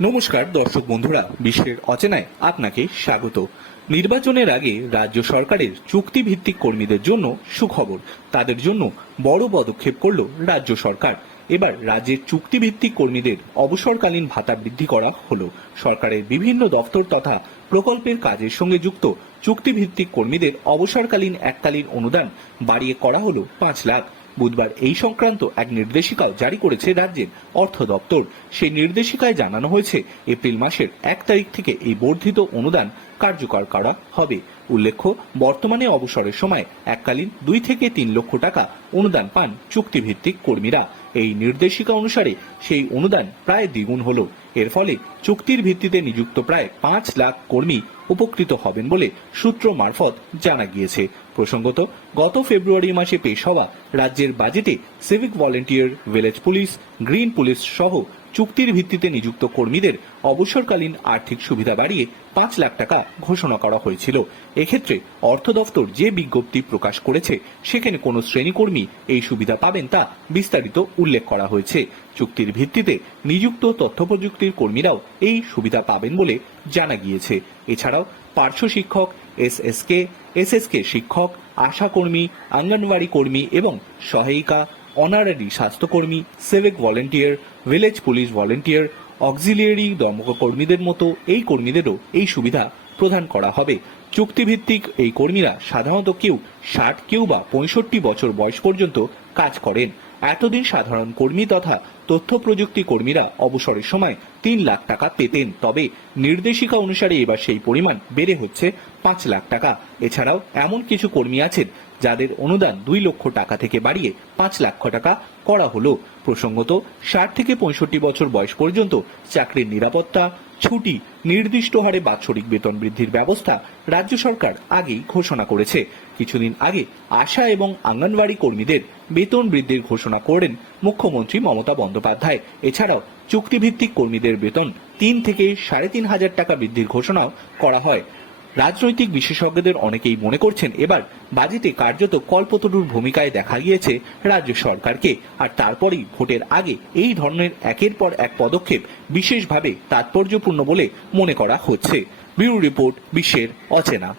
নমস্কার, দর্শক বন্ধুরা, বিশ্বের অচেনায় আপনাকে স্বাগত। নির্বাচনের আগে রাজ্য সরকারের চুক্তিভিত্তিক কর্মীদের জন্য সুখবর। তাদের জন্য বড় পদক্ষেপ করল রাজ্য সরকার। এবার রাজ্যের চুক্তিভিত্তিক কর্মীদের অবসরকালীন ভাতা বৃদ্ধি করা হলো। সরকারের বিভিন্ন দপ্তর তথা প্রকল্পের কাজের সঙ্গে যুক্ত চুক্তিভিত্তিক কর্মীদের অবসরকালীন এককালীন অনুদান বাড়িয়ে করা হলো পাঁচ লাখ। বুধবার এই সংক্রান্ত এক নির্দেশিকাও জারি করেছে রাজ্যের অর্থ দপ্তর। সেই নির্দেশিকায় জানানো হয়েছে, এপ্রিল মাসের এক তারিখ থেকে এই বর্ধিত অনুদান কার্যকর করা হবে। উল্লেখ্য, বর্তমানে অবসরের সময় এককালীন দুই থেকে তিন লক্ষ টাকা অনুদান পান চুক্তিভিত্তিক কর্মীরা। এই নির্দেশিকা অনুসারে সেই অনুদান প্রায় দ্বিগুণ হল। এর ফলে চুক্তির ভিত্তিতে নিযুক্ত প্রায় পাঁচ লাখ কর্মী উপকৃত হবেন বলে সূত্র মারফত জানা গিয়েছে। প্রসঙ্গত, গত ফেব্রুয়ারি মাসে পেশ হওয়া রাজ্যের বাজেটে civic volunteer, village police, green police সহ চুক্তির ভিত্তিতে নিযুক্ত কর্মীদের অবসরকালীন আর্থিক সুবিধা বাড়িয়ে পাঁচ লাখ টাকা ঘোষণা করা হয়েছিল। এক্ষেত্রে অর্থ দফতর যে বিজ্ঞপ্তি প্রকাশ করেছে, সেখানে কোনো শ্রেণীকর্মী এই সুবিধা পাবেন তা বিস্তারিত উল্লেখ করা হয়েছে। চুক্তির ভিত্তিতে নিযুক্ত তথ্য প্রযুক্তির কর্মীরাও এই সুবিধা পাবেন বলে জানা গিয়েছে। এছাড়াও পার্শ্ব শিক্ষক S S K S S K শিক্ষক, আশাকর্মী অঙ্গনওয়াড়ি কর্মী এবং সহায়িকা অনারারি স্বাস্থ্যকর্মী civic volunteer village police volunteer auxiliary দমক কর্মীদের মতো এই কর্মীদেরও এই সুবিধা প্রদান করা হবে। চুক্তিভিত্তিক এই কর্মীরা সাধারণত কেউ ষাট কেউ বা পঁয়ষট্টি বছর বয়স পর্যন্ত কাজ করেন। এতদিন সাধারণ কর্মী তথা তথ্য প্রযুক্তি কর্মীরা অবসরের সময় তিন লাখ টাকা পেতেন। তবে নির্দেশিকা অনুসারে এবার সেই পরিমাণ বেড়ে হচ্ছে পাঁচ লাখ টাকা। এছাড়াও এমন কিছু কর্মী আছেন যাদের অনুদান দুই লক্ষ টাকা থেকে বাড়িয়ে পাঁচ লক্ষ টাকা করা হলো। প্রসঙ্গত, ষাট থেকে পঁয়ষট্টি বছর বয়স পর্যন্ত চাকরির নিরাপত্তা, ছুটি, নির্দিষ্ট হারে বাৎসরিক বেতন বৃদ্ধির ব্যবস্থা রাজ্য সরকার আগেই ঘোষণা করেছে। কিছুদিন আগে আশা এবং আঙ্গনওয়াড়ি কর্মীদের বেতন বৃদ্ধির ঘোষণা করেন মুখ্যমন্ত্রী মমতা বন্দ্যোপাধ্যায়। এছাড়াও চুক্তিভিত্তিক কর্মীদের বেতন তিন থেকে সাড়ে তিন হাজার টাকা বৃদ্ধির ঘোষণাও করা হয়। রাজনৈতিক বিশেষজ্ঞদের অনেকেই মনে করছেন এবার বাজেটে কার্যত কল্পতরুর ভূমিকায় দেখা গিয়েছে রাজ্য সরকারকে। আর তারপরেই ভোটের আগে এই ধরনের একের পর এক পদক্ষেপ বিশেষভাবে তাৎপর্যপূর্ণ বলে মনে করা হচ্ছে। ব্যুরো রিপোর্ট বিশ্বের অচেনা।